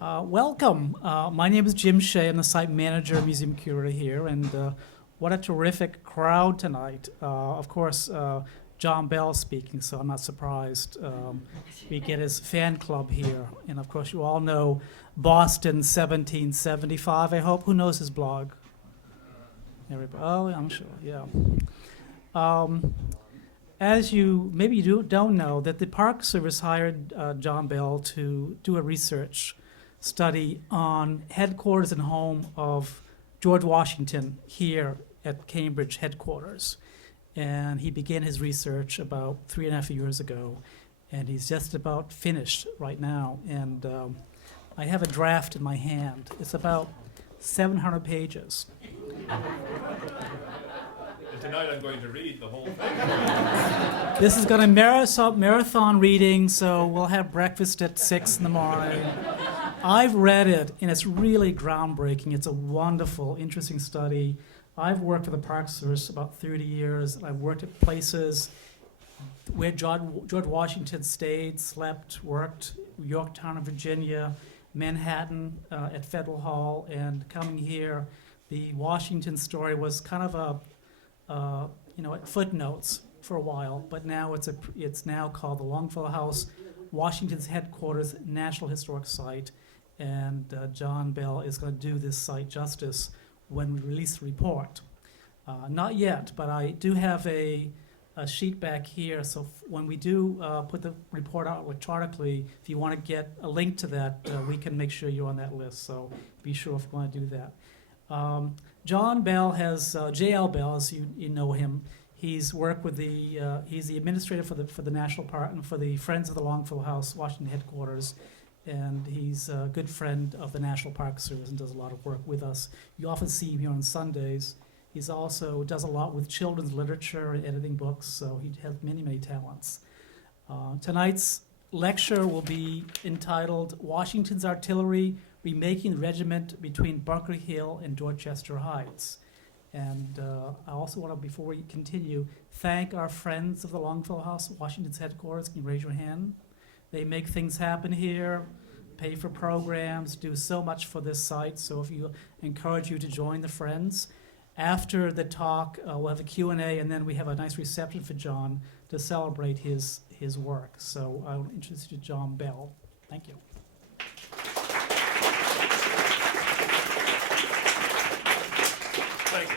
Welcome. My name is Jim Shea. I'm the site manager, museum curator here, and what a terrific crowd tonight. Of course, John Bell speaking, so I'm not surprised. We get his fan club here, and of course, you all know Boston 1775. I hope. Who knows his blog? Everybody. Oh, I'm sure. Yeah. As you maybe you don't know, that the Park Service hired John Bell to do a research study on headquarters and home of George Washington here at Cambridge headquarters. And he began his research about 3.5 years ago, and he's just about finished right now. And I have a draft in my hand. It's about 700 pages. And tonight I'm going to read the whole thing. This is going to marathon reading, so we'll have breakfast at 6 in the morning. I've read it, and it's really groundbreaking. It's a wonderful, interesting study. I've worked for the Park Service about 30 years. I've worked at places where George Washington stayed, slept, worked, Yorktown, Virginia, Manhattan at Federal Hall, and coming here, the Washington story was kind of at footnotes for a while, but now it's now called the Longfellow House, Washington's headquarters, National Historic Site, and John Bell is going to do this site justice when we release the report. Not yet, but I do have a sheet back here, so when we do put the report out electronically, if you want to get a link to that, we can make sure you're on that list, so be sure if you want to do that. John Bell has, J.L. Bell, as you know him, he's worked with he's the administrator for the National Park and for the Friends of the Longfellow House, Washington headquarters, and he's a good friend of the National Park Service and does a lot of work with us. You often see him here on Sundays. He's also does a lot with children's literature and editing books, so he has many, many talents. Tonight's lecture will be entitled Washington's Artillery, Remaking the Regiment Between Bunker Hill and Dorchester Heights. And I also want to, before we continue, thank our friends of the Longfellow House, Washington's headquarters. Can you raise your hand? They make things happen here, pay for programs, do so much for this site. So if you encourage you to join the friends. After the talk, we'll have a Q&A, and then we have a nice reception for John to celebrate his work. So I'll introduce you to John Bell. Thank you. Thank you.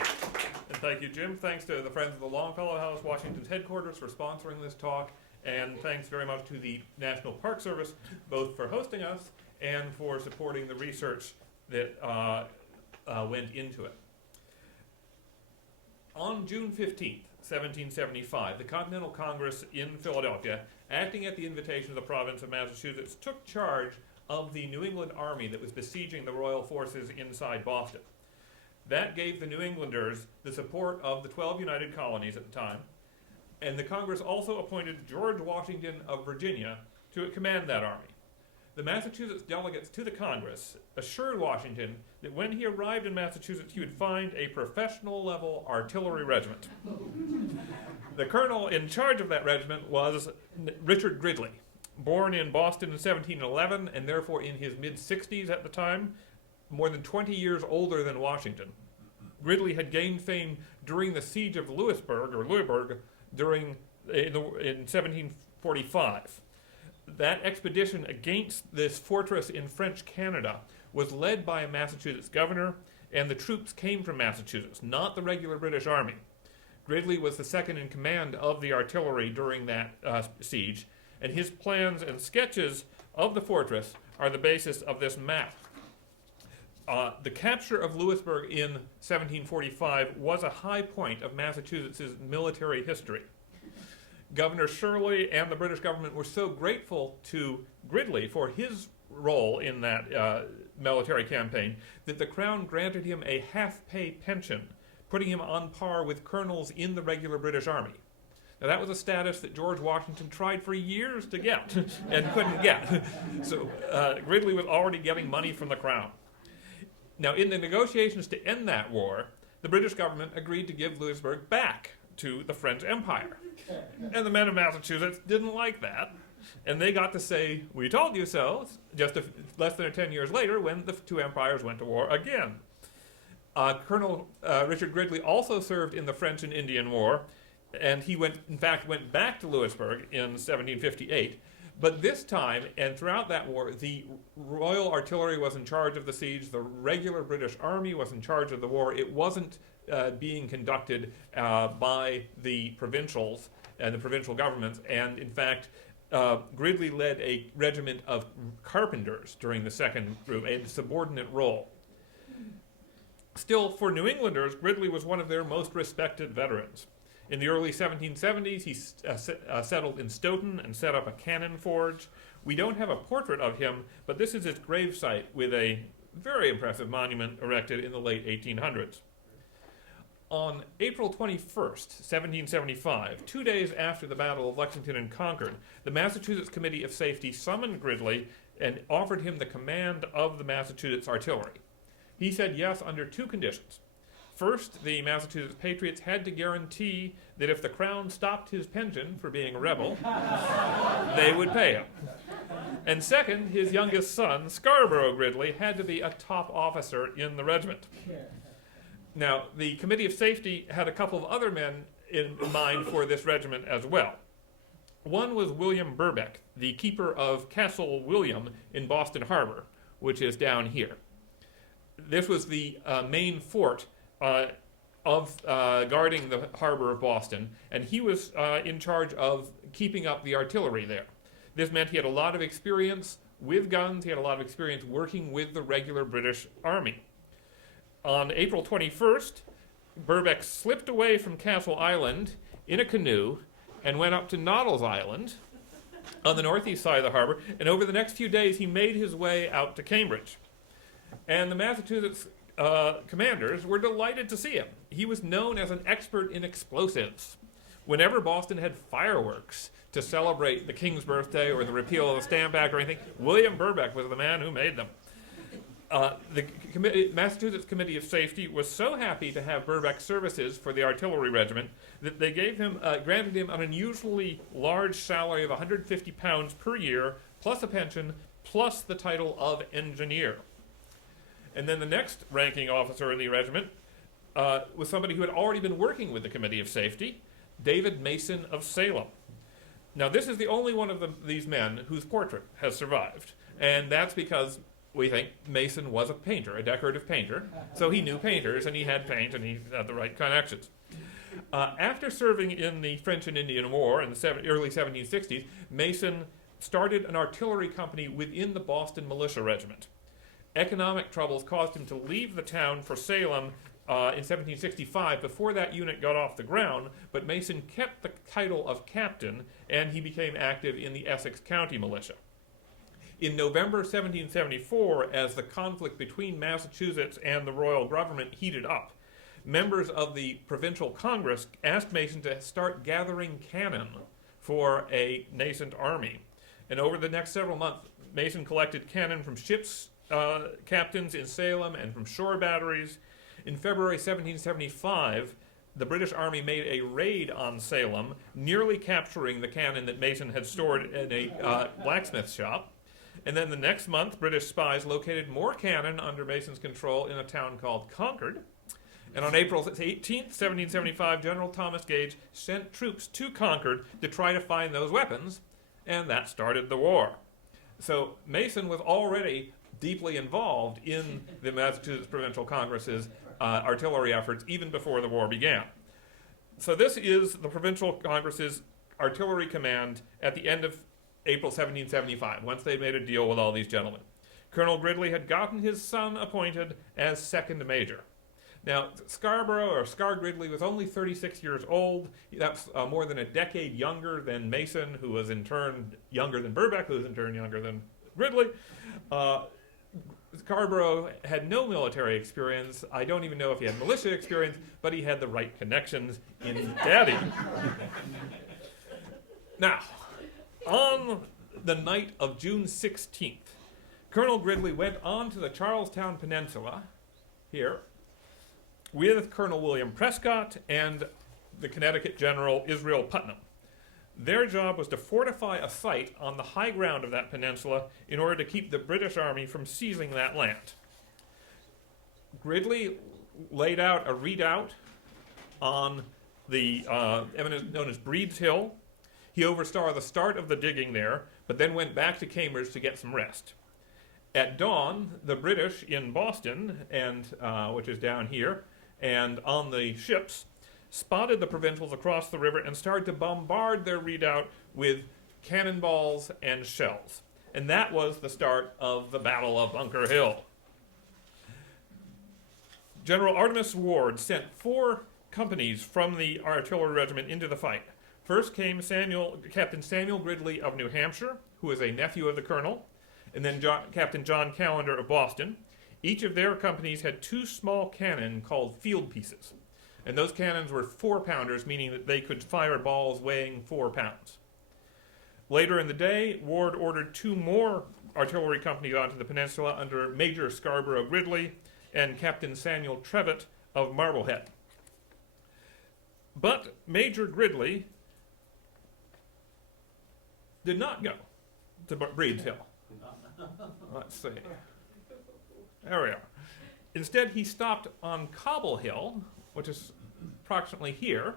And thank you, Jim. Thanks to the Friends of the Longfellow House, Washington's headquarters, for sponsoring this talk. And thanks very much to the National Park Service, both for hosting us and for supporting the research that went into it. On June 15th, 1775, the Continental Congress in Philadelphia, acting at the invitation of the province of Massachusetts, took charge of the New England army that was besieging the royal forces inside Boston. That gave the New Englanders the support of the 12 United Colonies at the time, and the Congress also appointed George Washington of Virginia to command that army. The Massachusetts delegates to the Congress assured Washington that when he arrived in Massachusetts, he would find a professional-level artillery regiment. The colonel in charge of that regiment was Richard Gridley, born in Boston in 1711, and therefore in his mid-60s at the time, more than 20 years older than Washington. Gridley had gained fame during the siege of Louisburg in 1745. That expedition against this fortress in French Canada was led by a Massachusetts governor, and the troops came from Massachusetts, not the regular British Army. Gridley was the second in command of the artillery during that siege, and his plans and sketches of the fortress are the basis of this map. The capture of Louisburg in 1745 was a high point of Massachusetts' military history. Governor Shirley and the British government were so grateful to Gridley for his role in that military campaign that the Crown granted him a half-pay pension, putting him on par with colonels in the regular British Army. Now that was a status that George Washington tried for years to get and couldn't get. So Gridley was already getting money from the Crown. Now in the negotiations to end that war, the British government agreed to give Louisburg back to the French Empire. And the men of Massachusetts didn't like that. and they got to say, "We told you so," just less than 10 years later when the two empires went to war again. Colonel Richard Gridley also served in the French and Indian War, and he in fact went back to Louisbourg in 1758. But this time, and throughout that war, the Royal Artillery was in charge of the siege, the regular British Army was in charge of the war. It wasn't being conducted by the provincials and the provincial governments, and in fact, Gridley led a regiment of carpenters during the second group, a subordinate role. Still, for New Englanders, Gridley was one of their most respected veterans. In the early 1770s, he settled in Stoughton and set up a cannon forge. We don't have a portrait of him, but this is his gravesite with a very impressive monument erected in the late 1800s. On April 21st, 1775, 2 days after the Battle of Lexington and Concord, the Massachusetts Committee of Safety summoned Gridley and offered him the command of the Massachusetts artillery. He said yes under two conditions. First, the Massachusetts Patriots had to guarantee that if the Crown stopped his pension for being a rebel, they would pay him. And second, his youngest son, Scarborough Gridley, had to be a top officer in the regiment. Now, the Committee of Safety had a couple of other men in mind for this regiment as well. One was William Burbeck, the keeper of Castle William in Boston Harbor, which is down here. This was the main fort of guarding the harbor of Boston, and he was in charge of keeping up the artillery there. This meant he had a lot of experience with guns, he had a lot of experience working with the regular British Army. On April 21st, Burbeck slipped away from Castle Island in a canoe and went up to Noddle's Island on the northeast side of the harbor, and over the next few days he made his way out to Cambridge. And the Massachusetts commanders were delighted to see him. He was known as an expert in explosives. Whenever Boston had fireworks to celebrate the King's birthday or the repeal of the Stamp Act or anything, William Burbeck was the man who made them. The Massachusetts Committee of Safety was so happy to have Burbeck's services for the artillery regiment that they granted him an unusually large salary of £150 per year, plus a pension, plus the title of engineer. And then the next ranking officer in the regiment was somebody who had already been working with the Committee of Safety, David Mason of Salem. Now, this is the only one of these men whose portrait has survived, and that's because we think Mason was a painter, a decorative painter, so he knew painters, and he had paint, and he had the right connections. After serving in the French and Indian War in the early 1760s, Mason started an artillery company within the Boston Militia Regiment. Economic troubles caused him to leave the town for Salem in 1765 before that unit got off the ground, but Mason kept the title of captain, and he became active in the Essex County Militia. In November 1774, as the conflict between Massachusetts and the royal government heated up, members of the provincial congress asked Mason to start gathering cannon for a nascent army. And over the next several months, Mason collected cannon from ships' captains in Salem and from shore batteries. In February 1775, the British Army made a raid on Salem, nearly capturing the cannon that Mason had stored in a blacksmith shop. And then the next month, British spies located more cannon under Mason's control in a town called Concord. And on April 18th, 1775, General Thomas Gage sent troops to Concord to try to find those weapons, and that started the war. So Mason was already deeply involved in the Massachusetts Provincial Congress's artillery efforts even before the war began. So this is the Provincial Congress's artillery command at the end of April 1775, once they made a deal with all these gentlemen. Colonel Gridley had gotten his son appointed as second major. Now, Scar Gridley was only 36 years old. That's more than a decade younger than Mason, who was in turn younger than Burbeck, who was in turn younger than Gridley. Scarborough had no military experience. I don't even know if he had militia experience, but he had the right connections in Daddy. Now, on the night of June 16th, Colonel Gridley went on to the Charlestown Peninsula, here, with Colonel William Prescott and the Connecticut General Israel Putnam. Their job was to fortify a site on the high ground of that peninsula in order to keep the British Army from seizing that land. Gridley laid out a redoubt on the eminence known as Breed's Hill. He oversaw the start of the digging there, but then went back to Cambridge to get some rest. At dawn, the British in Boston, and which is down here, and on the ships, spotted the provincials across the river and started to bombard their redoubt with cannonballs and shells. And that was the start of the Battle of Bunker Hill. General Artemus Ward sent 4 companies from the artillery regiment into the fight. First came Captain Samuel Gridley of New Hampshire, who was a nephew of the colonel, and then Captain John Callender of Boston. Each of their companies had 2 small cannon called field pieces. And those cannons were 4-pounders, meaning that they could fire balls weighing 4 pounds. Later in the day, Ward ordered 2 more artillery companies onto the peninsula under Major Scarborough Gridley and Captain Samuel Trevitt of Marblehead. But Major Gridley did not go to Breed's Hill. Let's see. There we are. Instead, he stopped on Cobble Hill, which is approximately here,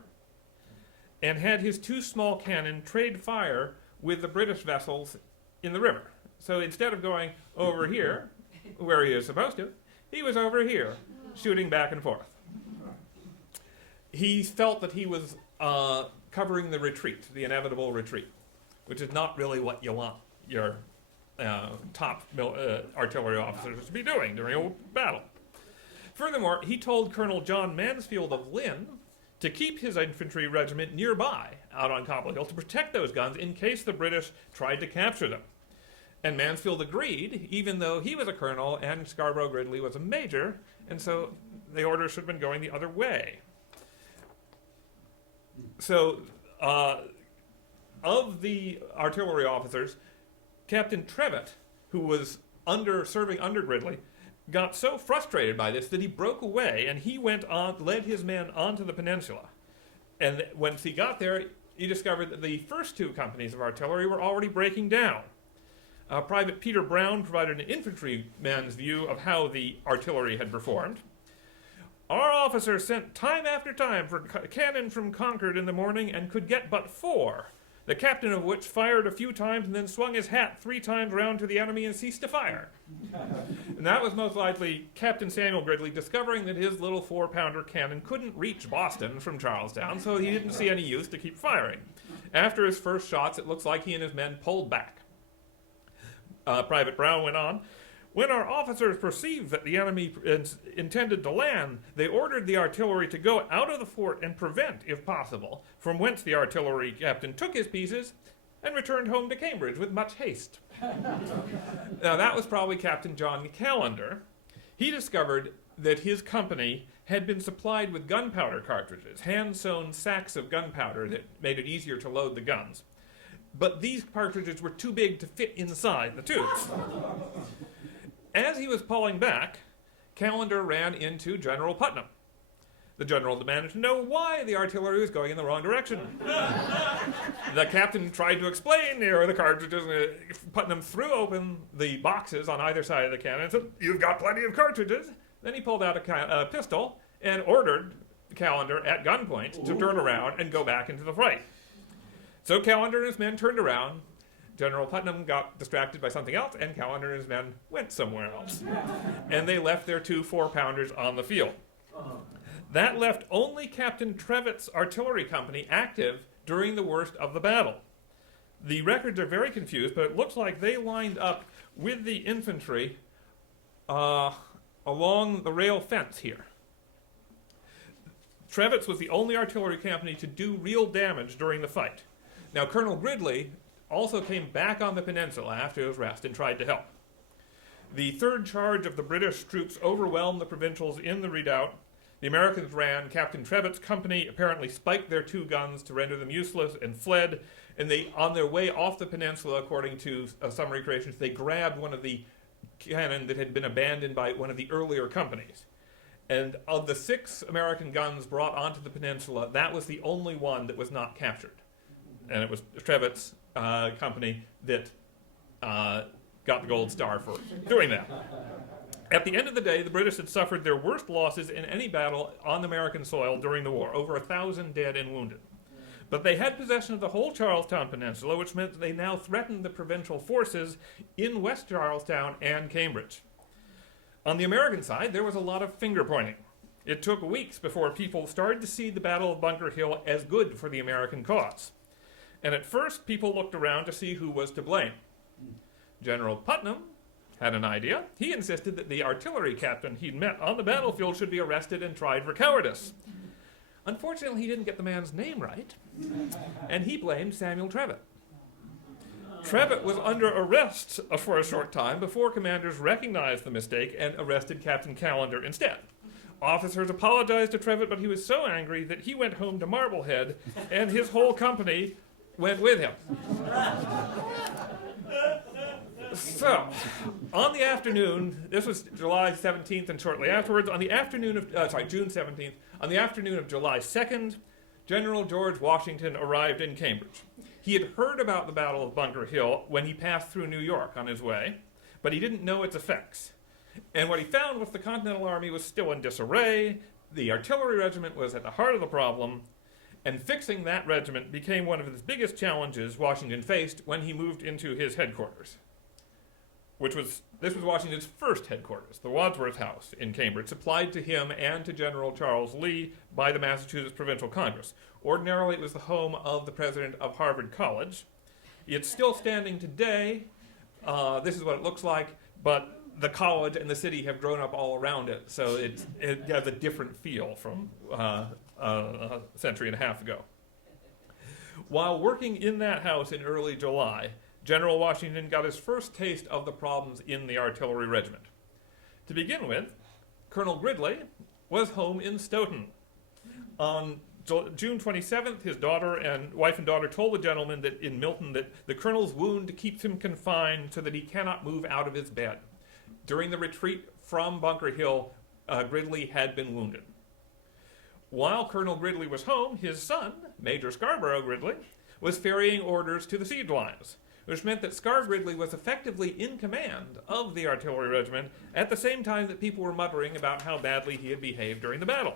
and had his 2 small cannon trade fire with the British vessels in the river. So instead of going over here, where he is supposed to, he was over here, shooting back and forth. He felt that he was covering the retreat, the inevitable retreat, which is not really what you want your top artillery officers to be doing during a battle. Furthermore, he told Colonel John Mansfield of Lynn to keep his infantry regiment nearby out on Cobble Hill to protect those guns in case the British tried to capture them. And Mansfield agreed, even though he was a colonel and Scarborough Gridley was a major, and so the order should have been going the other way. So, of the artillery officers, Captain Trevitt, who was serving under Gridley, got so frustrated by this that he broke away and he led his men onto the peninsula. And once he got there, he discovered that the first 2 companies of artillery were already breaking down. Private Peter Brown provided an infantryman's view of how the artillery had performed. Our officers sent time after time for cannon from Concord in the morning and could get but 4, the captain of which fired a few times and then swung his hat 3 times round to the enemy and ceased to fire. And that was most likely Captain Samuel Gridley discovering that his little 4-pounder cannon couldn't reach Boston from Charlestown, so he didn't see any use to keep firing. After his first shots, it looks like he and his men pulled back. Private Brown went on, "When our officers perceived that the enemy intended to land, they ordered the artillery to go out of the fort and prevent, if possible, from whence the artillery captain took his pieces and returned home to Cambridge with much haste." Now that was probably Captain John Callender. He discovered that his company had been supplied with gunpowder cartridges, hand-sewn sacks of gunpowder that made it easier to load the guns. But these cartridges were too big to fit inside the tubes. As he was pulling back, Callender ran into General Putnam. The general demanded to know why the artillery was going in the wrong direction. The captain tried to explain there were the cartridges. Putnam threw open the boxes on either side of the cannon and said, "You've got plenty of cartridges." Then he pulled out a pistol and ordered Callender at gunpoint to turn around and go back into the fight. So Callender and his men turned around. General Putnam got distracted by something else, and Callender and his men went somewhere else. And they left their 2 4-pounders on the field. That left only Captain Trevitt's artillery company active during the worst of the battle. The records are very confused, but it looks like they lined up with the infantry along the rail fence here. Trevitt's was the only artillery company to do real damage during the fight. Now, Colonel Gridley also came back on the peninsula after his rest and tried to help. The third charge of the British troops overwhelmed the provincials in the redoubt. The Americans ran. Captain Trevitt's company apparently spiked their 2 guns to render them useless and fled. And they, on their way off the peninsula, according to summary creations, they grabbed one of the cannon that had been abandoned by one of the earlier companies. And of the 6 American guns brought onto the peninsula, that was the only one that was not captured. and it was Trevitte's company that got the Gold Star for doing that. At the end of the day, the British had suffered their worst losses in any battle on American soil during the war, over 1,000 dead and wounded. But they had possession of the whole Charlestown Peninsula, which meant that they now threatened the provincial forces in West Charlestown and Cambridge. On the American side, there was a lot of finger-pointing. It took weeks before people started to see the Battle of Bunker Hill as good for the American cause. And at first, people looked around to see who was to blame. General Putnam had an idea. He insisted that the artillery captain he'd met on the battlefield should be arrested and tried for cowardice. Unfortunately, he didn't get the man's name right, and he blamed Samuel Trevitte. Trevitte was under arrest for a short time before commanders recognized the mistake and arrested Captain Callender instead. Officers apologized to Trevitte, but he was so angry that he went home to Marblehead, and his whole company went with him. So, on the afternoon, this was July 17th and shortly afterwards, on the afternoon of, June 17th, on the afternoon of July 2nd, General George Washington arrived in Cambridge. He had heard about the Battle of Bunker Hill when he passed through New York on his way, but he didn't know its effects. And what he found was the Continental Army was still in disarray, the artillery regiment was at the heart of the problem, and fixing that regiment became one of his biggest challenges Washington faced when he moved into his headquarters. This was Washington's first headquarters, the Wadsworth House in Cambridge, supplied to him and to General Charles Lee by the Massachusetts Provincial Congress. Ordinarily, it was the home of the president of Harvard College. It's still standing today. This is what it looks like, but the college and the city have grown up all around it, so it has a different feel from a century and a half ago. While working in that house in early July, General Washington got his first taste of the problems in the artillery regiment. To begin with, Colonel Gridley was home in Stoughton. On June 27th, his wife and daughter told the gentleman that in Milton that the colonel's wound keeps him confined so that he cannot move out of his bed. During the retreat from Bunker Hill, Gridley had been wounded. While Colonel Gridley was home, his son, Major Scarborough Gridley, was ferrying orders to the siege lines, which meant that Scar Gridley was effectively in command of the artillery regiment at the same time that people were muttering about how badly he had behaved during the battle.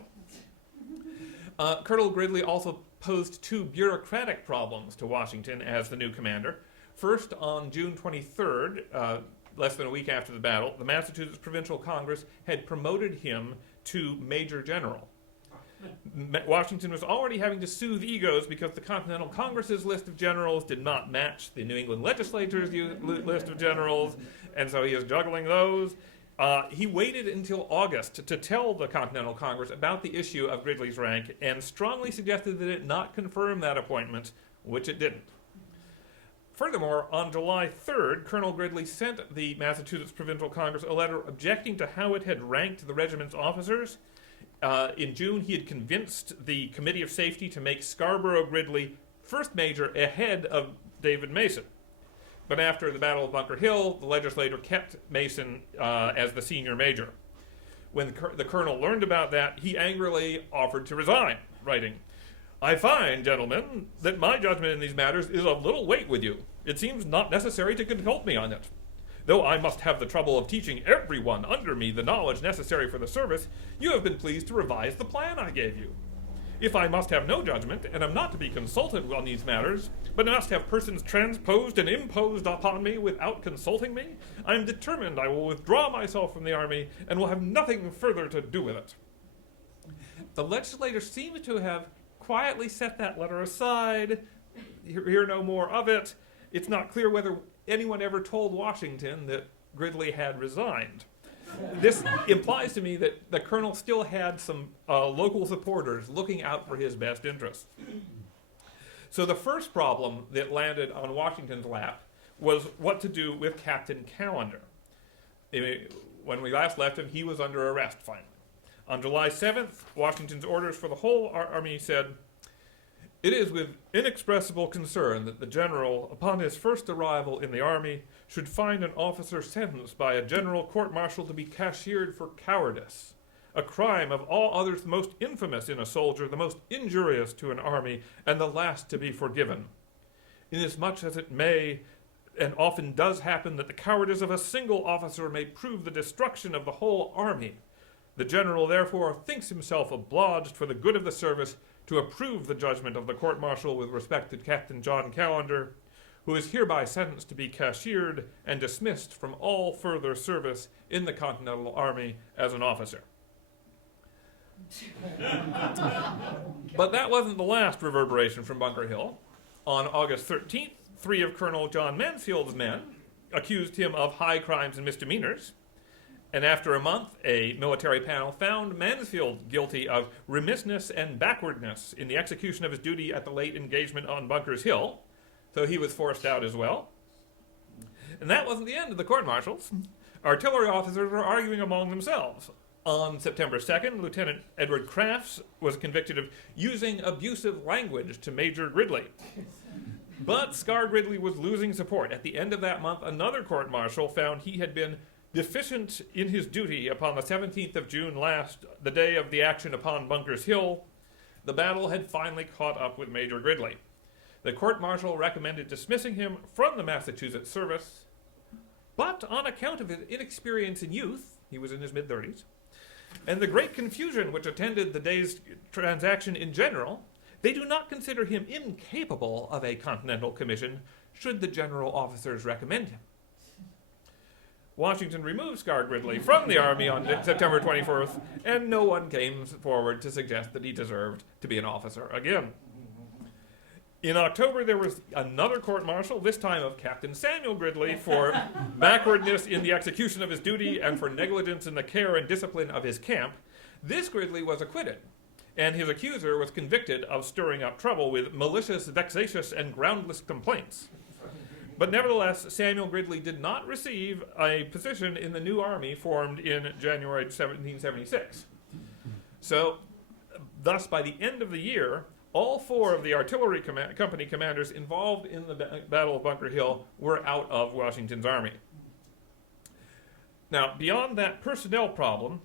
Colonel Gridley also posed two bureaucratic problems to Washington as the new commander. First, on June 23rd, less than a week after the battle, the Massachusetts Provincial Congress had promoted him to Major General. Washington was already having to soothe egos because the Continental Congress's list of generals did not match the New England Legislature's list of generals, and so he was juggling those. He waited until August to tell the Continental Congress about the issue of Gridley's rank and strongly suggested that it not confirm that appointment, which it didn't. Furthermore, on July 3rd, Colonel Gridley sent the Massachusetts Provincial Congress a letter objecting to how it had ranked the regiment's officers. In June, he had convinced the Committee of Safety to make Scarborough Gridley first major ahead of David Mason. But after the Battle of Bunker Hill, the legislature kept Mason as the senior major. When the colonel learned about that, he angrily offered to resign, writing, "I find, gentlemen, that my judgment in these matters is of little weight with you. It seems not necessary to consult me on it. Though I must have the trouble of teaching everyone under me the knowledge necessary for the service, you have been pleased to revise the plan I gave you. If I must have no judgment, and am not to be consulted on these matters, but must have persons transposed and imposed upon me without consulting me, I am determined I will withdraw myself from the army, and will have nothing further to do with it." The legislature seems to have quietly set that letter aside, hear no more of it. It's not clear whether anyone ever told Washington that Gridley had resigned. This implies to me that the colonel still had some local supporters looking out for his best interests. So the first problem that landed on Washington's lap was what to do with Captain Callender. When we last left him, he was under arrest finally. On July 7th, Washington's orders for the whole army said, "It is with inexpressible concern that the general, upon his first arrival in the army, should find an officer sentenced by a general court-martial to be cashiered for cowardice, a crime of all others the most infamous in a soldier, the most injurious to an army, and the last to be forgiven. inasmuch as it may and often does happen that the cowardice of a single officer may prove the destruction of the whole army. The general therefore thinks himself obliged for the good of the service to approve the judgment of the court-martial with respect to Captain John Callender, who is hereby sentenced to be cashiered and dismissed from all further service in the Continental Army as an officer. But that wasn't the last reverberation from Bunker Hill. On August 13th, 3 of Colonel John Mansfield's men accused him of high crimes and misdemeanors, and after a month, a military panel found Mansfield guilty of remissness and backwardness in the execution of his duty at the late engagement on Bunker's Hill, so he was forced out as well. And that wasn't the end of the court-martials. Artillery officers were arguing among themselves. On September 2nd, Lieutenant Edward Crafts was convicted of using abusive language to Major Gridley. But Scar Gridley was losing support. At the end of that month, another court-martial found he had been deficient in his duty upon the 17th of June last, the day of the action upon Bunker's Hill. The battle had finally caught up with Major Gridley. The court-martial recommended dismissing him from the Massachusetts service, but on account of his inexperience in youth, he was in his mid-30s, and the great confusion which attended the day's transaction in general, they do not consider him incapable of a Continental Commission should the general officers recommend him. Washington removed Scar Gridley from the Army on September 24th, and no one came forward to suggest that he deserved to be an officer again. In October, there was another court-martial, this time of Captain Samuel Gridley, for backwardness in the execution of his duty and for negligence in the care and discipline of his camp. This Gridley was acquitted, and his accuser was convicted of stirring up trouble with malicious, vexatious, and groundless complaints. But nevertheless, Samuel Gridley did not receive a position in the new army formed in January 1776. So, thus, by the end of the year, all 4 of the artillery company commanders involved in the Battle of Bunker Hill were out of Washington's army. Now, beyond that personnel problem,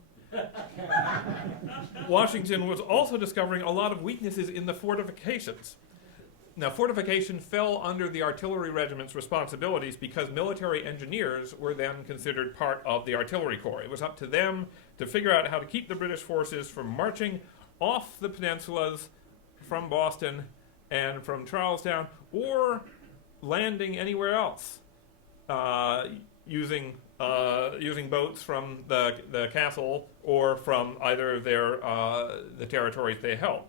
Washington was also discovering a lot of weaknesses in the fortifications. Now, fortification fell under the artillery regiment's responsibilities because military engineers were then considered part of the artillery corps. It was up to them to figure out how to keep the British forces from marching off the peninsulas from Boston and from Charlestown, or landing anywhere else using boats from the castle or from either the territories they held.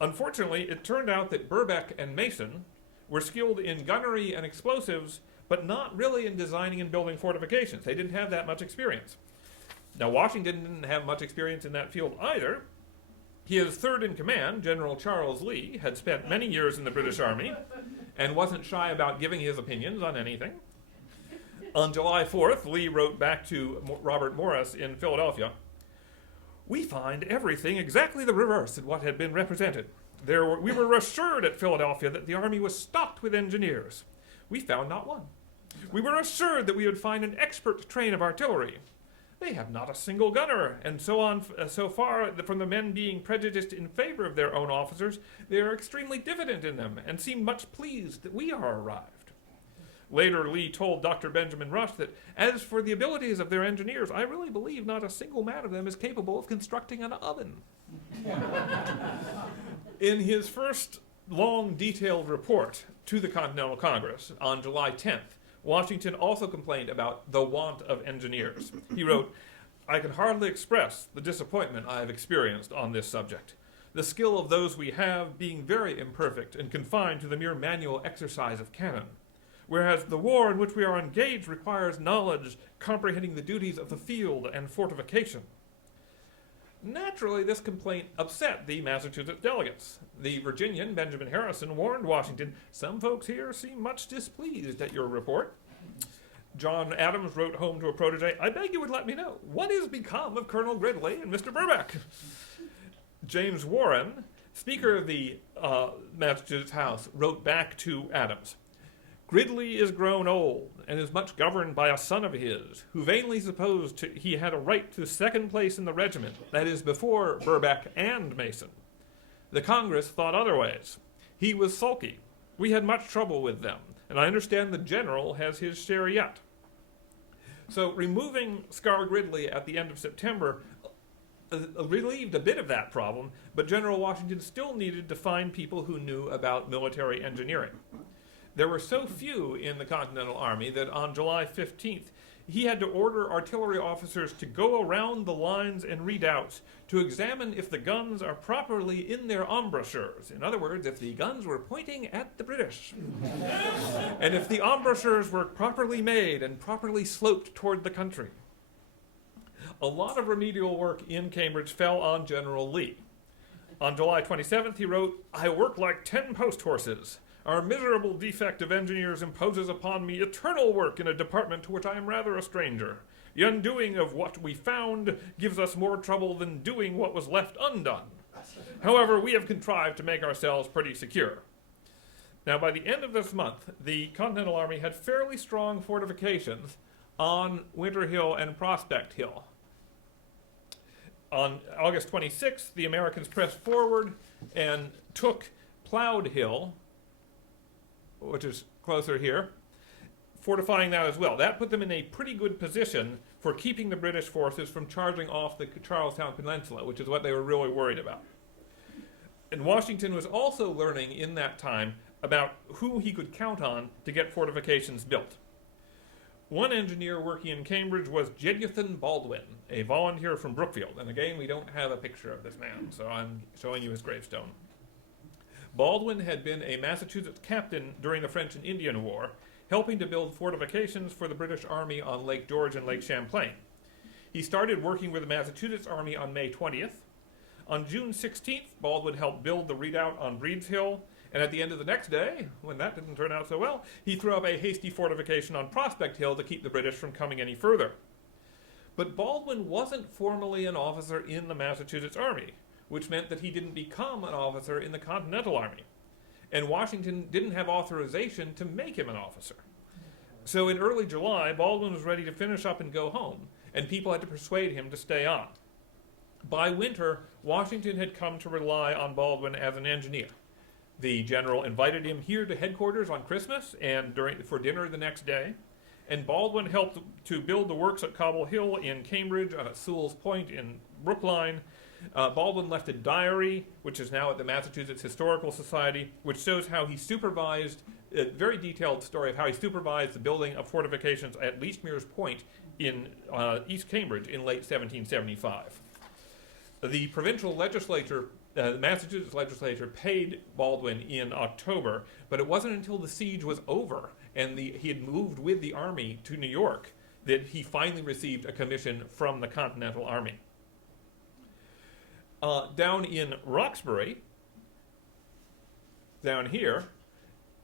Unfortunately, it turned out that Burbeck and Mason were skilled in gunnery and explosives, but not really in designing and building fortifications. They didn't have that much experience. Now, Washington didn't have much experience in that field either. His third in command, General Charles Lee, had spent many years in the British Army and wasn't shy about giving his opinions on anything. On July 4th, Lee wrote back to Robert Morris in Philadelphia, "We find everything exactly the reverse of what had been represented. We were assured at Philadelphia that the army was stocked with engineers. We found not one. We were assured that we would find an expert train of artillery. They have not a single gunner, and so on. So far from the men being prejudiced in favor of their own officers, they are extremely diffident in them, and seem much pleased that we are arrived." Later, Lee told Dr. Benjamin Rush that, "As for the abilities of their engineers, I really believe not a single man of them is capable of constructing an oven." In his first long, detailed report to the Continental Congress on July 10th, Washington also complained about the want of engineers. He wrote, "I can hardly express the disappointment I have experienced on this subject, the skill of those we have being very imperfect and confined to the mere manual exercise of cannon, whereas the war in which we are engaged requires knowledge comprehending the duties of the field and fortification." Naturally, this complaint upset the Massachusetts delegates. The Virginian, Benjamin Harrison, warned Washington, "Some folks here seem much displeased at your report." John Adams wrote home to a protege, "I beg you would let me know, what is become of Colonel Gridley and Mr. Burbeck?" James Warren, Speaker of the Massachusetts House, wrote back to Adams, "Gridley is grown old, and is much governed by a son of his, who vainly supposed he had a right to second place in the regiment, that is, before Burbeck and Mason. The Congress thought otherwise. He was sulky, We had much trouble with them, and I understand the general has his share yet. So removing Scar Gridley at the end of September relieved a bit of that problem, but General Washington still needed to find people who knew about military engineering. There were so few in the Continental Army that on July 15th, he had to order artillery officers to go around the lines and redoubts to examine if the guns are properly in their embrasures. In other words, if the guns were pointing at the British. And if the embrasures were properly made and properly sloped toward the country. A lot of remedial work in Cambridge fell on General Lee. On July 27th, he wrote, "I work like 10 post horses. Our miserable defect of engineers imposes upon me eternal work in a department to which I am rather a stranger. The undoing of what we found gives us more trouble than doing what was left undone. However, we have contrived to make ourselves pretty secure." Now, by the end of this month, the Continental Army had fairly strong fortifications on Winter Hill and Prospect Hill. On August 26th, the Americans pressed forward and took Plowed Hill, which is closer here, fortifying that as well. That put them in a pretty good position for keeping the British forces from charging off the Charlestown Peninsula, which is what they were really worried about. And Washington was also learning in that time about who he could count on to get fortifications built. One engineer working in Cambridge was Jeduthan Baldwin, a volunteer from Brookfield. And again, we don't have a picture of this man, so I'm showing you his gravestone. Baldwin had been a Massachusetts captain during the French and Indian War, helping to build fortifications for the British Army on Lake George and Lake Champlain. He started working with the Massachusetts Army on May 20th. On June 16th, Baldwin helped build the redoubt on Breed's Hill, and at the end of the next day, when that didn't turn out so well, he threw up a hasty fortification on Prospect Hill to keep the British from coming any further. But Baldwin wasn't formally an officer in the Massachusetts Army, which meant that he didn't become an officer in the Continental Army. And Washington didn't have authorization to make him an officer. So in early July, Baldwin was ready to finish up and go home, and people had to persuade him to stay on. By winter, Washington had come to rely on Baldwin as an engineer. The general invited him here to headquarters on Christmas and for dinner the next day, and Baldwin helped to build the works at Cobble Hill in Cambridge and at Sewell's Point in Brookline. Baldwin left a diary, which is now at the Massachusetts Historical Society, which shows how he supervised, a very detailed story of how he supervised the building of fortifications at Leechmere's Point in East Cambridge in late 1775. The provincial legislature, the Massachusetts legislature, paid Baldwin in October, but it wasn't until the siege was over and he had moved with the army to New York that he finally received a commission from the Continental Army. Down in Roxbury, down here,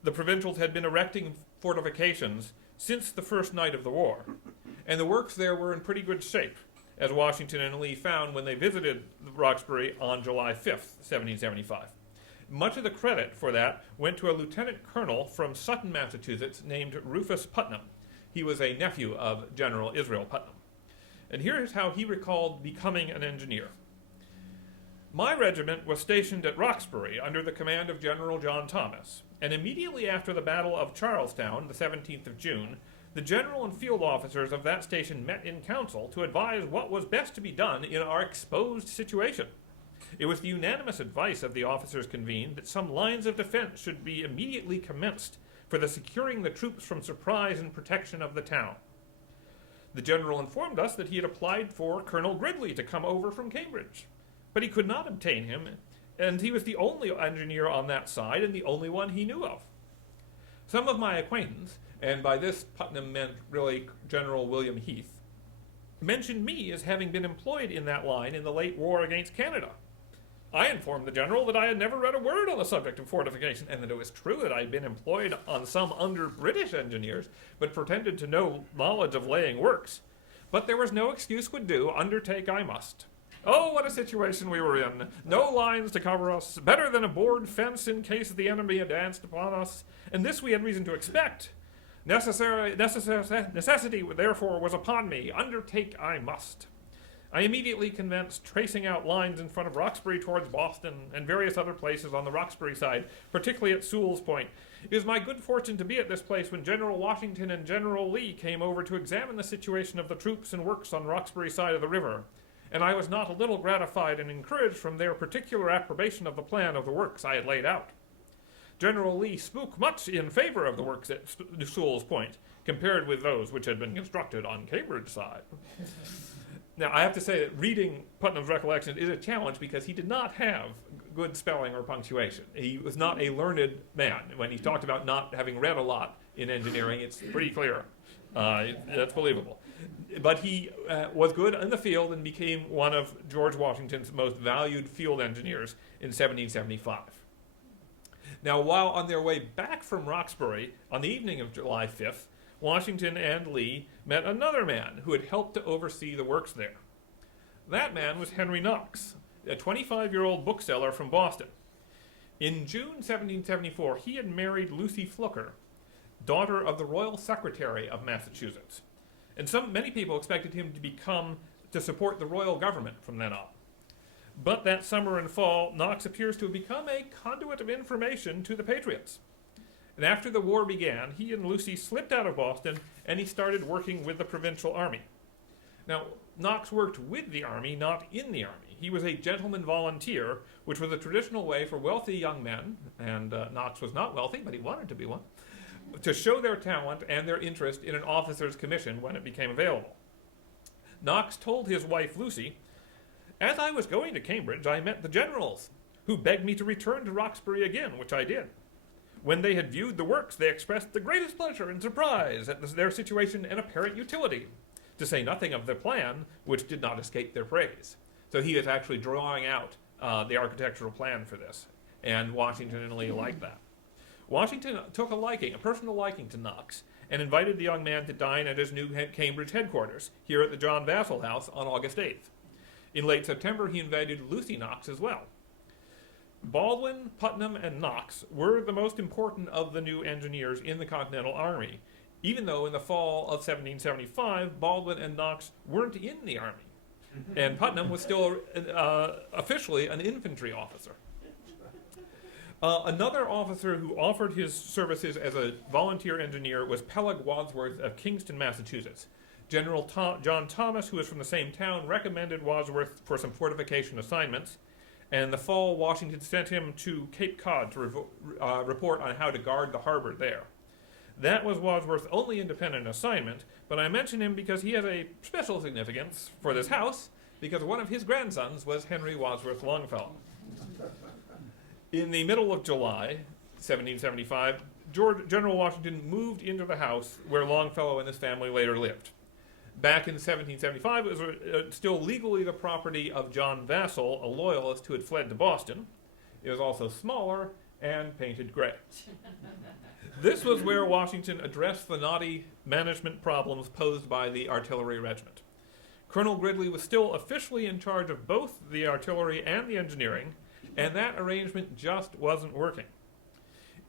the provincials had been erecting fortifications since the first night of the war, and the works there were in pretty good shape, as Washington and Lee found when they visited Roxbury on July 5th, 1775. Much of the credit for that went to a lieutenant colonel from Sutton, Massachusetts, named Rufus Putnam. He was a nephew of General Israel Putnam. And here's how he recalled becoming an engineer. "My regiment was stationed at Roxbury under the command of General John Thomas, and immediately after the Battle of Charlestown, the 17th of June, the general and field officers of that station met in council to advise what was best to be done in our exposed situation. It was the unanimous advice of the officers convened that some lines of defense should be immediately commenced for the securing the troops from surprise and protection of the town. The general informed us that he had applied for Colonel Gridley to come over from Cambridge, but he could not obtain him, and he was the only engineer on that side and the only one he knew of. Some of my acquaintance, and by this Putnam meant really General William Heath, mentioned me as having been employed in that line in the late war against Canada. I informed the general that I had never read a word on the subject of fortification, and that it was true that I had been employed on some under British engineers, but pretended to no knowledge of laying works. But there was no excuse would do, undertake I must. Oh, what a situation we were in! No lines to cover us, better than a board fence in case the enemy advanced upon us, and this we had reason to expect. Necessity, therefore, was upon me, undertake I must. I immediately commenced tracing out lines in front of Roxbury towards Boston and various other places on the Roxbury side, particularly at Sewell's Point. It was my good fortune to be at this place when General Washington and General Lee came over to examine the situation of the troops and works on Roxbury side of the river, and I was not a little gratified and encouraged from their particular approbation of the plan of the works I had laid out. General Lee spoke much in favor of the works at Sewell's Point, compared with those which had been constructed on Cambridge side. Now, I have to say that reading Putnam's recollections is a challenge because he did not have good spelling or punctuation. He was not a learned man. When he talked about not having read a lot in engineering, it's pretty clear. That's believable. But he was good in the field and became one of George Washington's most valued field engineers in 1775. Now, while on their way back from Roxbury on the evening of July 5th, Washington and Lee met another man who had helped to oversee the works there. That man was Henry Knox, a 25-year-old bookseller from Boston. In June 1774, he had married Lucy Flucker, daughter of the Royal Secretary of Massachusetts. And many people expected him to support the royal government from then on. But that summer and fall, Knox appears to have become a conduit of information to the Patriots. And after the war began, he and Lucy slipped out of Boston, and he started working with the provincial army. Now, Knox worked with the army, not in the army. He was a gentleman volunteer, which was a traditional way for wealthy young men, and Knox was not wealthy, but he wanted to be one, to show their talent and their interest in an officer's commission when it became available. Knox told his wife Lucy, "As I was going to Cambridge, I met the generals, who begged me to return to Roxbury again, which I did. When they had viewed the works, they expressed the greatest pleasure and surprise at their situation and apparent utility, to say nothing of the plan, which did not escape their praise." So he is actually drawing out the architectural plan for this, and Washington and Lee liked that. Washington took a personal liking to Knox, and invited the young man to dine at his new Cambridge headquarters, here at the John Vassall House on August 8th. In late September, he invited Lucy Knox as well. Baldwin, Putnam, and Knox were the most important of the new engineers in the Continental Army, even though in the fall of 1775, Baldwin and Knox weren't in the Army, and Putnam was still officially an infantry officer. Another officer who offered his services as a volunteer engineer was Peleg Wadsworth of Kingston, Massachusetts. General John Thomas, who was from the same town, recommended Wadsworth for some fortification assignments, and in the fall, Washington sent him to Cape Cod to report on how to guard the harbor there. That was Wadsworth's only independent assignment, but I mention him because he has a special significance for this house, because one of his grandsons was Henry Wadsworth Longfellow. In the middle of July, 1775, General Washington moved into the house where Longfellow and his family later lived. Back in 1775, it was still legally the property of John Vassall, a loyalist who had fled to Boston. It was also smaller and painted gray. This was where Washington addressed the knotty management problems posed by the artillery regiment. Colonel Gridley was still officially in charge of both the artillery and the engineering, and that arrangement just wasn't working.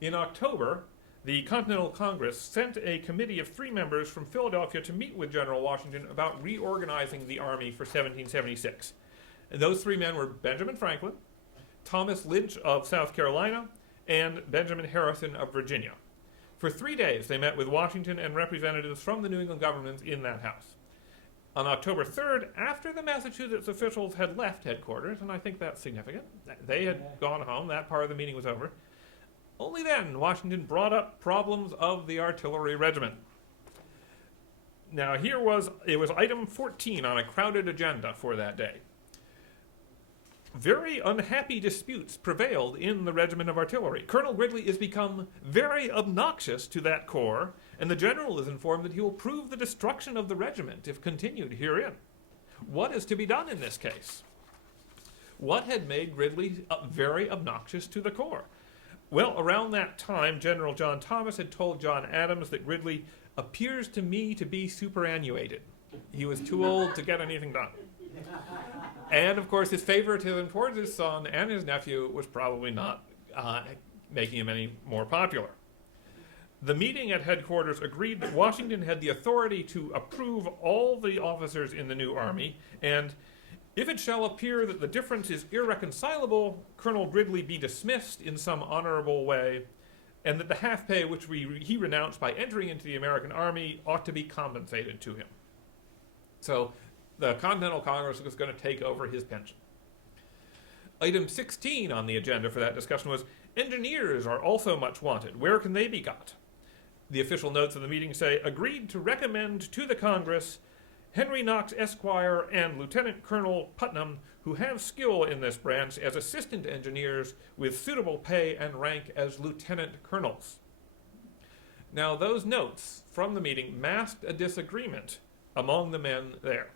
In October, the Continental Congress sent a committee of 3 members from Philadelphia to meet with General Washington about reorganizing the Army for 1776. And those 3 men were Benjamin Franklin, Thomas Lynch of South Carolina, and Benjamin Harrison of Virginia. For 3 days, they met with Washington and representatives from the New England governments in that house. On October 3rd, after the Massachusetts officials had left headquarters, and I think that's significant, they had gone home, that part of the meeting was over, only then Washington brought up problems of the artillery regiment. Now it was item 14 on a crowded agenda for that day. Very unhappy disputes prevailed in the regiment of artillery. Colonel Gridley is become very obnoxious to that corps, and the general is informed that he will prove the destruction of the regiment if continued herein. What is to be done in this case? What had made Gridley very obnoxious to the corps? Well, around that time, General John Thomas had told John Adams that Gridley appears to me to be superannuated. He was too old to get anything done. And, of course, his favoritism towards his son and his nephew was probably not making him any more popular. The meeting at headquarters agreed that Washington had the authority to approve all the officers in the new army, and If it shall appear that the difference is irreconcilable, Colonel Gridley be dismissed in some honorable way, and that the half pay which he renounced by entering into the American Army ought to be compensated to him. So the Continental Congress was going to take over his pension. Item 16 on the agenda for that discussion was, engineers are also much wanted. Where can they be got? The official notes of the meeting say, agreed to recommend to the Congress Henry Knox, Esquire, and Lieutenant Colonel Putnam, who have skill in this branch as assistant engineers with suitable pay and rank as lieutenant colonels. Now, those notes from the meeting masked a disagreement among the men there.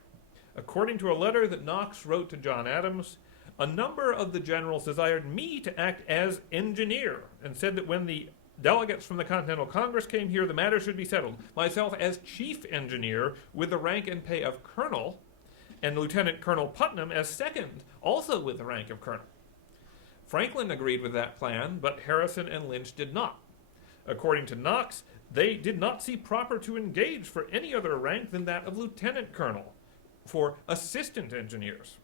According to a letter that Knox wrote to John Adams, a number of the generals desired me to act as engineer, and said that when the delegates from the Continental Congress came here, the matter should be settled. Myself as chief engineer with the rank and pay of colonel, and Lieutenant Colonel Putnam as second, also with the rank of colonel. Franklin agreed with that plan, but Harrison and Lynch did not. According to Knox, they did not see proper to engage for any other rank than that of lieutenant colonel for assistant engineers.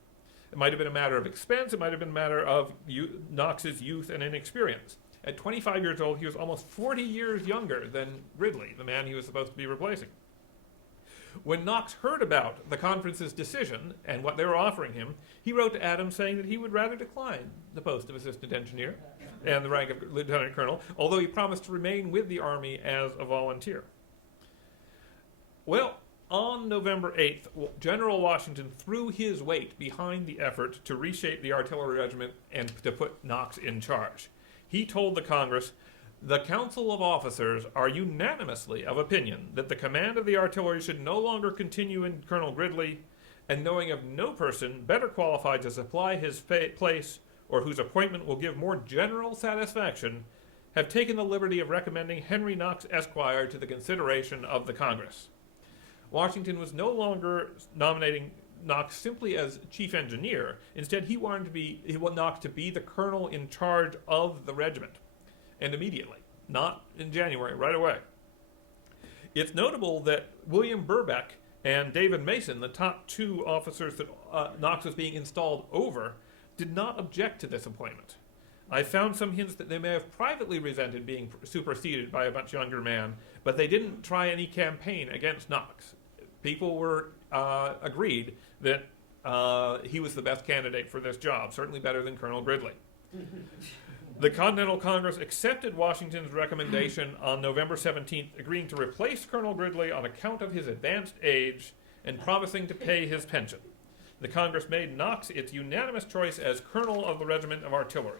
It might have been a matter of expense, it might have been a matter of Knox's youth and inexperience. At 25 years old, he was almost 40 years younger than Gridley, the man he was supposed to be replacing. When Knox heard about the conference's decision and what they were offering him, he wrote to Adams saying that he would rather decline the post of assistant engineer and the rank of lieutenant colonel, although he promised to remain with the Army as a volunteer. Well, on November 8th, General Washington threw his weight behind the effort to reshape the artillery regiment and to put Knox in charge. He told the Congress, the Council of Officers are unanimously of opinion that the command of the artillery should no longer continue in Colonel Gridley, and knowing of no person better qualified to supply his place or whose appointment will give more general satisfaction, have taken the liberty of recommending Henry Knox, Esquire, to the consideration of the Congress. Washington was no longer nominating Knox simply as chief engineer. Instead, he wanted Knox to be the colonel in charge of the regiment, and immediately, not in January, right away. It's notable that William Burbeck and David Mason, the top two officers that Knox was being installed over, did not object to this appointment. I found some hints that they may have privately resented being superseded by a much younger man, but they didn't try any campaign against Knox. People were agreed that he was the best candidate for this job, certainly better than Colonel Gridley. The Continental Congress accepted Washington's recommendation on November 17th, agreeing to replace Colonel Gridley on account of his advanced age and promising to pay his pension. The Congress made Knox its unanimous choice as colonel of the Regiment of Artillery.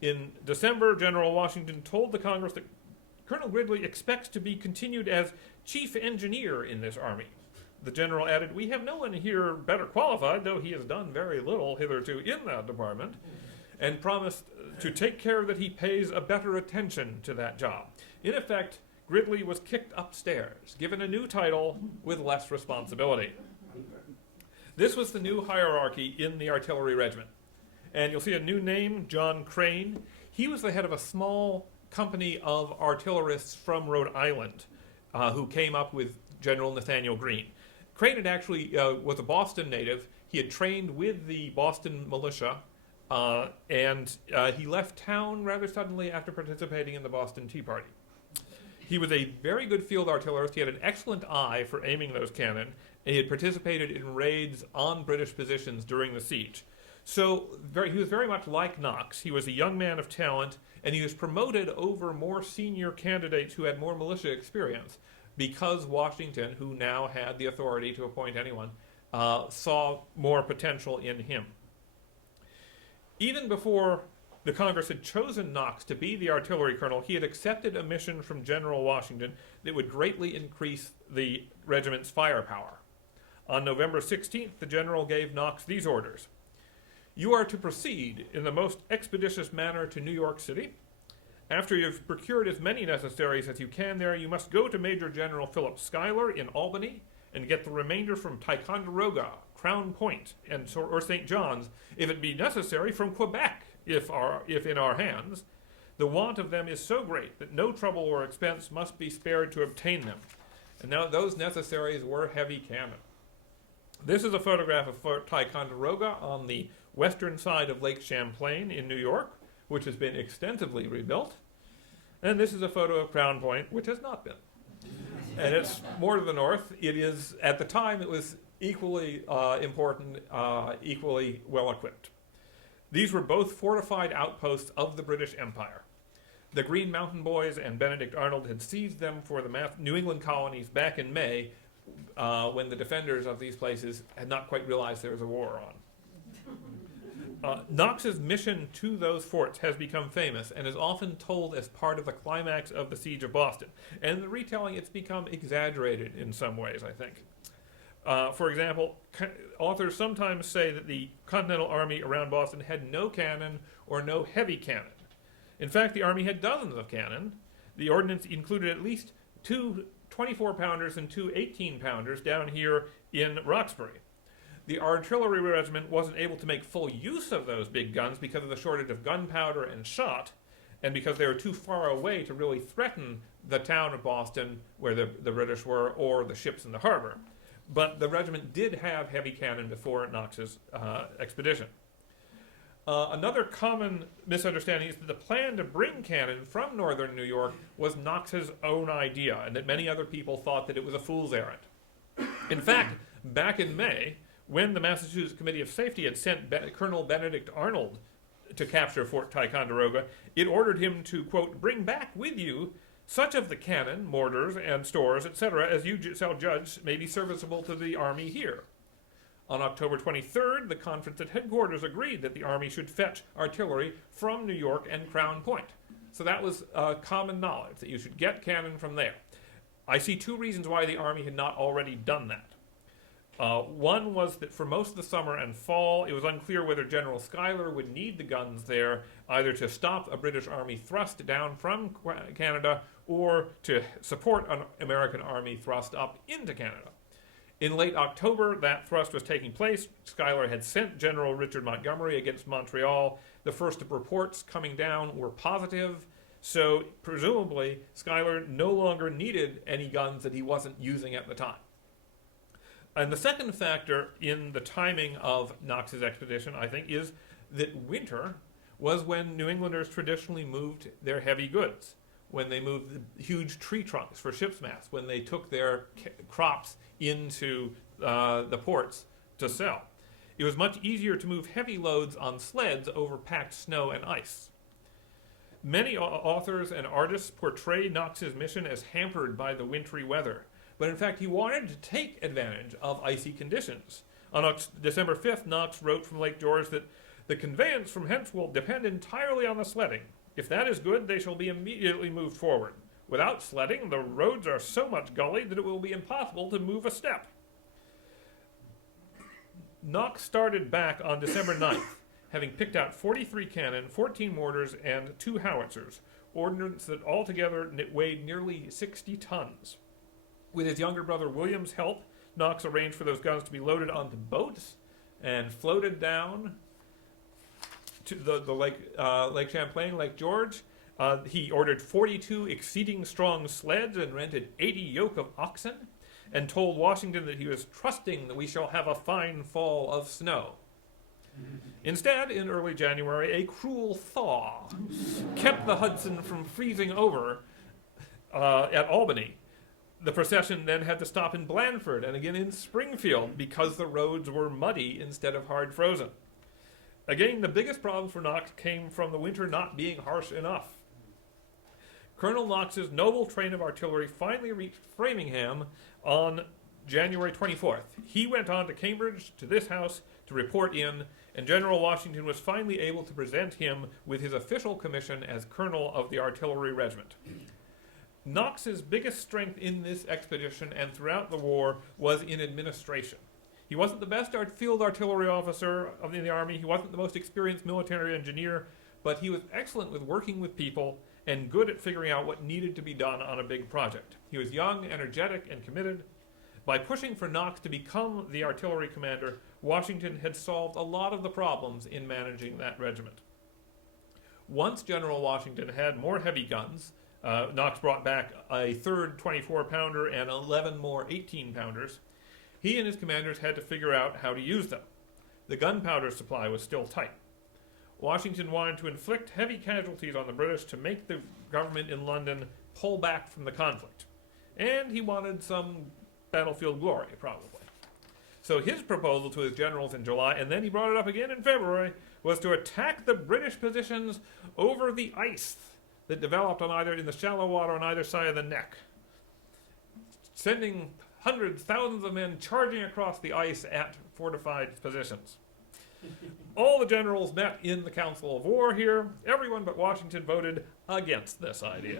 In December, General Washington told the Congress that Colonel Gridley expects to be continued as chief engineer in this army. The general added, we have no one here better qualified, though he has done very little hitherto in that department, and promised to take care that he pays a better attention to that job. In effect, Gridley was kicked upstairs, given a new title with less responsibility. This was the new hierarchy in the artillery regiment. And you'll see a new name, John Crane. He was the head of a small company of artillerists from Rhode Island who came up with General Nathaniel Greene. Crane had actually was a Boston native. He had trained with the Boston militia, and he left town rather suddenly after participating in the Boston Tea Party. He was a very good field artillerist. He had an excellent eye for aiming those cannon, and he had participated in raids on British positions during the siege. So he was very much like Knox. He was a young man of talent, and he was promoted over more senior candidates who had more militia experience because Washington, who now had the authority to appoint anyone, saw more potential in him. Even before the Congress had chosen Knox to be the artillery colonel, he had accepted a mission from General Washington that would greatly increase the regiment's firepower. On November 16th, the general gave Knox these orders. You are to proceed in the most expeditious manner to New York City. After you have procured as many necessaries as you can there, you must go to Major General Philip Schuyler in Albany and get the remainder from Ticonderoga, Crown Point, or St. John's, if it be necessary, from Quebec, if in our hands. The want of them is so great that no trouble or expense must be spared to obtain them. And now those necessaries were heavy cannon. This is a photograph of Fort Ticonderoga on the western side of Lake Champlain in New York, which has been extensively rebuilt. And this is a photo of Crown Point, which has not been. And it's more to the north. It is, at the time, it was equally important, equally well equipped. These were both fortified outposts of the British Empire. The Green Mountain Boys and Benedict Arnold had seized them for the New England colonies back in May, when the defenders of these places had not quite realized there was a war on. Knox's mission to those forts has become famous and is often told as part of the climax of the Siege of Boston. And in the retelling, it's become exaggerated in some ways, I think. For example, authors sometimes say that the Continental Army around Boston had no cannon or no heavy cannon. In fact, the Army had dozens of cannon. The ordnance included at least 2 24-pounders and 2 18-pounders down here in Roxbury. The artillery regiment wasn't able to make full use of those big guns because of the shortage of gunpowder and shot, and because they were too far away to really threaten the town of Boston, where the British were, or the ships in the harbor. But the regiment did have heavy cannon before Knox's expedition. Another common misunderstanding is that the plan to bring cannon from northern New York was Knox's own idea, and that many other people thought that it was a fool's errand. In fact, back in May, when the Massachusetts Committee of Safety had sent Colonel Benedict Arnold to capture Fort Ticonderoga, it ordered him to, quote, bring back with you such of the cannon, mortars, and stores, etc., as you shall judge may be serviceable to the Army here. On October 23rd, the conference at headquarters agreed that the Army should fetch artillery from New York and Crown Point. So that was common knowledge, that you should get cannon from there. I see 2 reasons why the Army had not already done that. One was that for most of the summer and fall, it was unclear whether General Schuyler would need the guns there, either to stop a British Army thrust down from Canada or to support an American Army thrust up into Canada. In late October, that thrust was taking place. Schuyler had sent General Richard Montgomery against Montreal. The first reports coming down were positive, so presumably Schuyler no longer needed any guns that he wasn't using at the time. And the second factor in the timing of Knox's expedition, I think, is that winter was when New Englanders traditionally moved their heavy goods, when they moved the huge tree trunks for ships' masts, when they took their crops into the ports to sell. It was much easier to move heavy loads on sleds over packed snow and ice. Many authors and artists portray Knox's mission as hampered by the wintry weather. But in fact, he wanted to take advantage of icy conditions. On December 5th, Knox wrote from Lake George that the conveyance from hence will depend entirely on the sledding. If that is good, they shall be immediately moved forward. Without sledding, the roads are so much gully that it will be impossible to move a step. Knox started back on December 9th, having picked out 43 cannon, 14 mortars, and 2 howitzers, ordnance that altogether weighed nearly 60 tons. With his younger brother William's help, Knox arranged for those guns to be loaded onto boats and floated down to the Lake Champlain, Lake George. He ordered 42 exceeding strong sleds and rented 80 yoke of oxen, and told Washington that he was trusting that we shall have a fine fall of snow. Instead, in early January, a cruel thaw kept the Hudson from freezing over at Albany. The procession then had to stop in Blandford and again in Springfield because the roads were muddy instead of hard frozen. Again, the biggest problem for Knox came from the winter not being harsh enough. Colonel Knox's noble train of artillery finally reached Framingham on January 24th. He went on to Cambridge, to this house, to report in, and General Washington was finally able to present him with his official commission as colonel of the artillery regiment. Knox's biggest strength in this expedition and throughout the war was in administration. He wasn't the best field artillery officer in the Army, he wasn't the most experienced military engineer, but he was excellent with working with people and good at figuring out what needed to be done on a big project. He was young, energetic, and committed. By pushing for Knox to become the artillery commander, Washington had solved a lot of the problems in managing that regiment. Once General Washington had more heavy guns, Knox brought back a third 24-pounder and 11 more 18-pounders. he and his commanders had to figure out how to use them. The gunpowder supply was still tight. Washington wanted to inflict heavy casualties on the British to make the government in London pull back from the conflict. And he wanted some battlefield glory, probably. So his proposal to his generals in July, and then he brought it up again in February, was to attack the British positions over the ice that developed in the shallow water on either side of the neck, sending hundreds, thousands of men charging across the ice at fortified positions. All the generals met in the Council of War here. Everyone but Washington voted against this idea.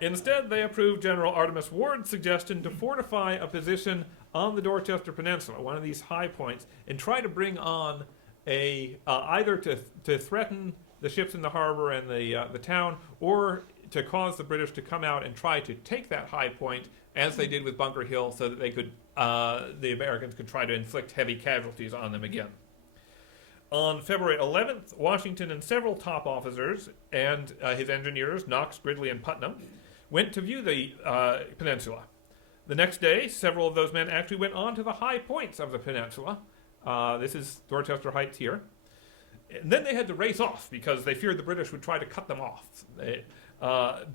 Instead, they approved General Artemus Ward's suggestion to fortify a position on the Dorchester Peninsula, one of these high points, and try to bring on either to threaten the ships in the harbor and the town, or to cause the British to come out and try to take that high point, as they did with Bunker Hill, so that they could, the Americans could try to inflict heavy casualties on them again. On February 11th, Washington and several top officers and his engineers, Knox, Gridley, and Putnam, went to view the peninsula. The next day, several of those men actually went on to the high points of the peninsula. This is Dorchester Heights here. And then they had to race off because they feared the British would try to cut them off.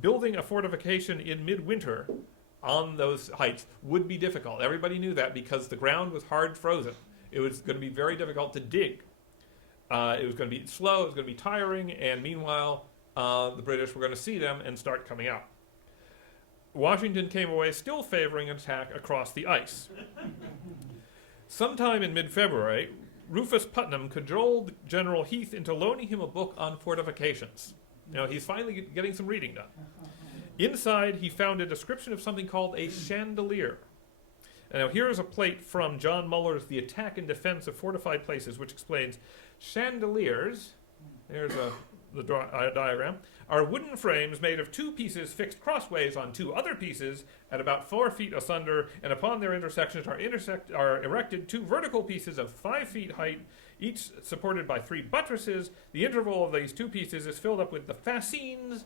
Building a fortification in midwinter on those heights would be difficult. Everybody knew that because the ground was hard frozen. It was going to be very difficult to dig. It was going to be slow, it was going to be tiring, and meanwhile, the British were going to see them and start coming out. Washington came away still favoring an attack across the ice. Sometime in mid-February, Rufus Putnam cajoled General Heath into loaning him a book on fortifications. He's finally getting some reading done. Inside, he found a description of something called a chandelier. And now here is a plate from John Muller's The Attack and Defense of Fortified Places, which explains chandeliers, there's the diagram, are wooden frames made of two pieces fixed crossways on two other pieces at about 4 feet asunder, and upon their intersections are erected two vertical pieces of 5 feet height, each supported by 3 buttresses. The interval of these two pieces is filled up with the fascines,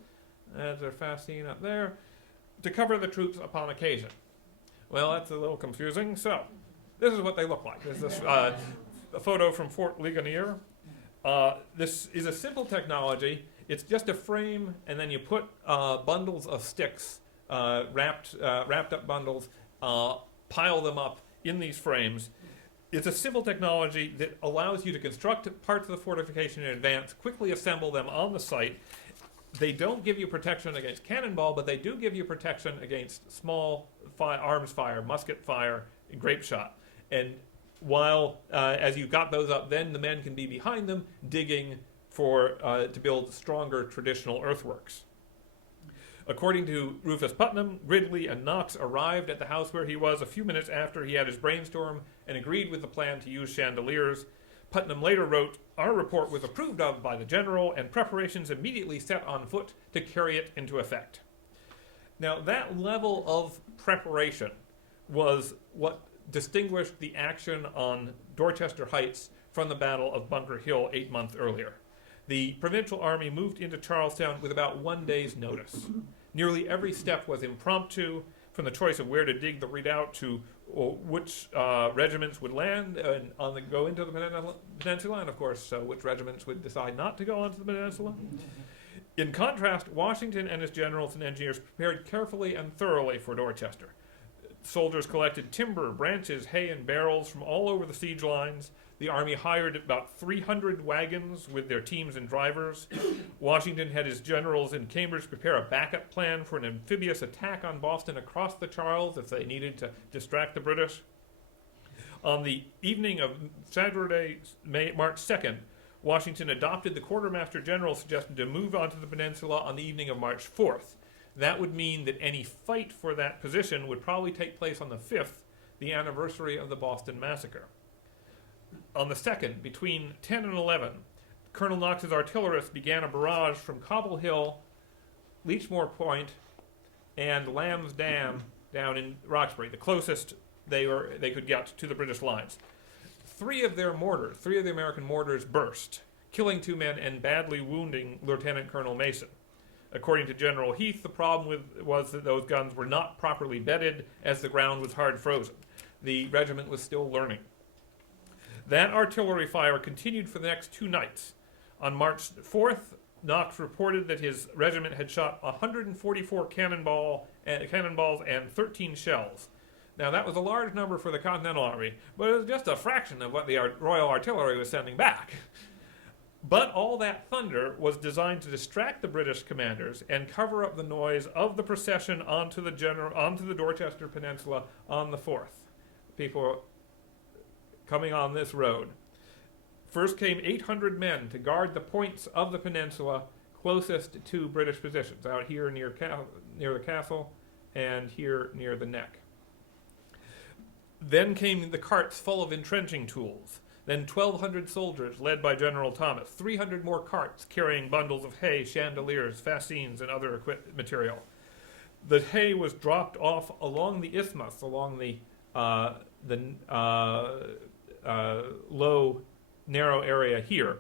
as their fascine up there, to cover the troops upon occasion. Well, that's a little confusing. So, this is what they look like. This is a photo from Fort Ligonier. This is a simple technology. It's just a frame, and then you put bundles of sticks, wrapped up bundles, pile them up in these frames. It's a simple technology that allows you to construct parts of the fortification in advance, quickly assemble them on the site. They don't give you protection against cannonball, but they do give you protection against small arms fire, musket fire, and grape shot. And while, as you got those up, then the men can be behind them, digging to build stronger traditional earthworks. According to Rufus Putnam, Gridley and Knox arrived at the house where he was a few minutes after he had his brainstorm and agreed with the plan to use chandeliers. Putnam later wrote, "Our report was approved of by the general, and preparations immediately set on foot to carry it into effect." Now, that level of preparation was what distinguished the action on Dorchester Heights from the Battle of Bunker Hill 8 months earlier. The provincial army moved into Charlestown with about 1 day's notice. Nearly every step was impromptu, from the choice of where to dig the redoubt to which regiments would land and go into the peninsula, and of course which regiments would decide not to go onto the peninsula. In contrast, Washington and his generals and engineers prepared carefully and thoroughly for Dorchester. Soldiers collected timber, branches, hay, and barrels from all over the siege lines. The army hired about 300 wagons with their teams and drivers. Washington had his generals in Cambridge prepare a backup plan for an amphibious attack on Boston across the Charles if they needed to distract the British. On the evening of Saturday, March 2nd, Washington adopted the quartermaster general's suggestion to move onto the peninsula on the evening of March 4th. That would mean that any fight for that position would probably take place on the 5th, the anniversary of the Boston Massacre. On the 2nd, between 10 and 11, Colonel Knox's artillerists began a barrage from Cobble Hill, Leechmore Point, and Lamb's Dam down in Roxbury, the closest they could get to the British lines. Three of the American mortars burst, killing 2 men and badly wounding Lieutenant Colonel Mason. According to General Heath, the problem was that those guns were not properly bedded as the ground was hard frozen. the regiment was still learning. That artillery fire continued for the next 2 nights. On March 4th, Knox reported that his regiment had shot 144 cannonballs and 13 shells. Now, that was a large number for the Continental Army, but it was just a fraction of what the Royal Artillery was sending back. But all that thunder was designed to distract the British commanders and cover up the noise of the procession onto the Dorchester Peninsula on the 4th. People coming on this road. First came 800 men to guard the points of the peninsula closest to British positions, out here near the castle and here near the neck. Then came the carts full of entrenching tools. Then 1,200 soldiers led by General Thomas, 300 more carts carrying bundles of hay, chandeliers, fascines, and other material. The hay was dropped off along the isthmus, along the low, narrow area here,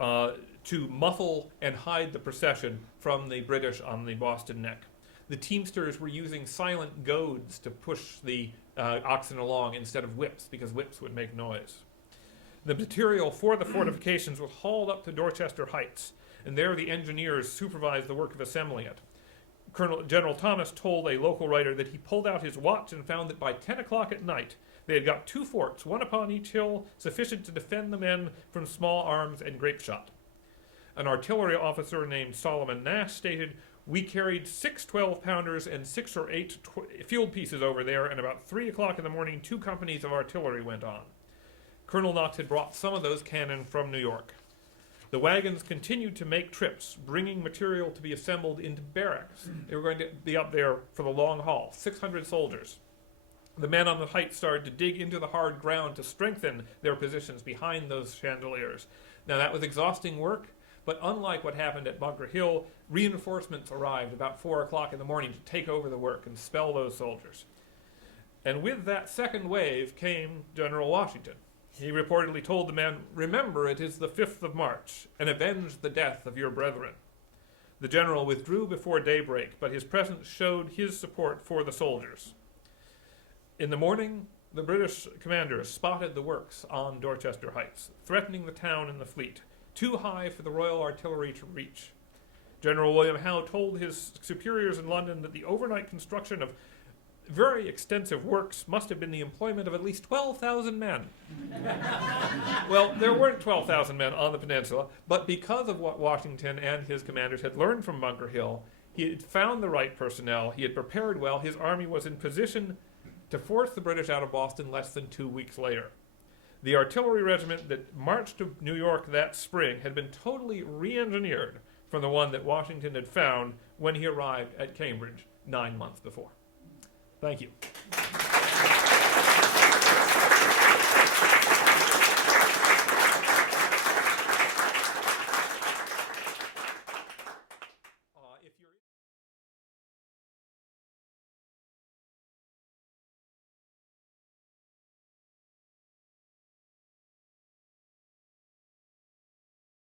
to muffle and hide the procession from the British on the Boston Neck. The teamsters were using silent goads to push the oxen along instead of whips, because whips would make noise. The material for the fortifications was hauled up to Dorchester Heights, and there the engineers supervised the work of assembling it. General Thomas told a local writer that he pulled out his watch and found that by 10 o'clock at night they had got 2 forts, one upon each hill, sufficient to defend the men from small arms and grape shot. An artillery officer named Solomon Nash stated, "We carried 6 12-pounders and 6 or 8 field pieces over there, and about 3 o'clock in the morning 2 companies of artillery went on." Colonel Knox had brought some of those cannon from New York. The wagons continued to make trips, bringing material to be assembled into barracks. They were going to be up there for the long haul, 600 soldiers. The men on the heights started to dig into the hard ground to strengthen their positions behind those chandeliers. Now, that was exhausting work, but unlike what happened at Bunker Hill, reinforcements arrived about 4 o'clock in the morning to take over the work and spell those soldiers. And with that second wave came General Washington. He reportedly told the men, "Remember, it is the 5th of March, and avenge the death of your brethren." The general withdrew before daybreak, but his presence showed his support for the soldiers. In the morning, the British commanders spotted the works on Dorchester Heights, threatening the town and the fleet, too high for the Royal Artillery to reach. General William Howe told his superiors in London that the overnight construction of very extensive works must have been the employment of at least 12,000 men. Well, there weren't 12,000 men on the peninsula, but because of what Washington and his commanders had learned from Bunker Hill, he had found the right personnel, he had prepared well, his army was in position to force the British out of Boston less than 2 weeks later. The artillery regiment that marched to New York that spring had been totally re-engineered from the one that Washington had found when he arrived at Cambridge 9 months before. Thank you.